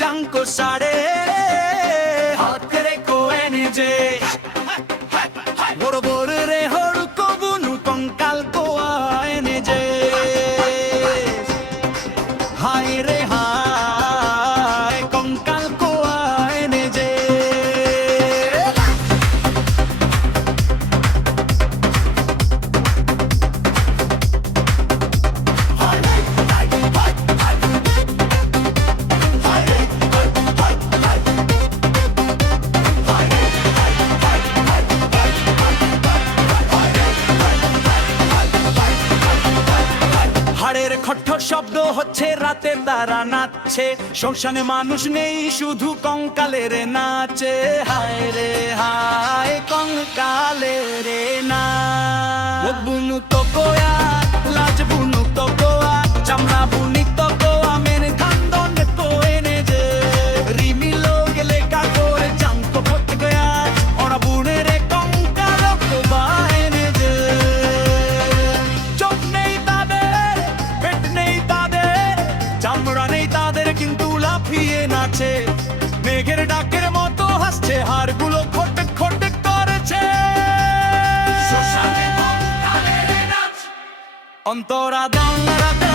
জাঙ্কো সাড়ে হাত রে কোয়েনে যে বড় বড় রে হড় কবুনু কঙ্কাল কোয়ানে যে হায় রে হায় কঙ্কাল কোয়ানে যে হাড়ের খট্টর শব্দ হচ্ছে রাতে তারা নাচছে শ্মশানে মানুষ নেই শুধু কঙ্কালের নাচে হায় রে হায় কঙ্কালের নাচ বুনু তো কোয়া লাজ বুনু তো কোয়া চামড়া বুনি তো কোয়া মেনে খান্দন তো এনে যে রিমিলো গেলে কাগরে জানতো করতে গয়া ওরা বুনে রে কঙ্কাল কোবা এনে যে চোখ নেই তাদের পেট নেই তাদের চামড়া নেই তাদের কিন্তু লাফিয়ে নাচে মেঘের ডাকের মতো হাসছে হাড়গুলো খটে খটে করেছে অন্তরা দল রাতে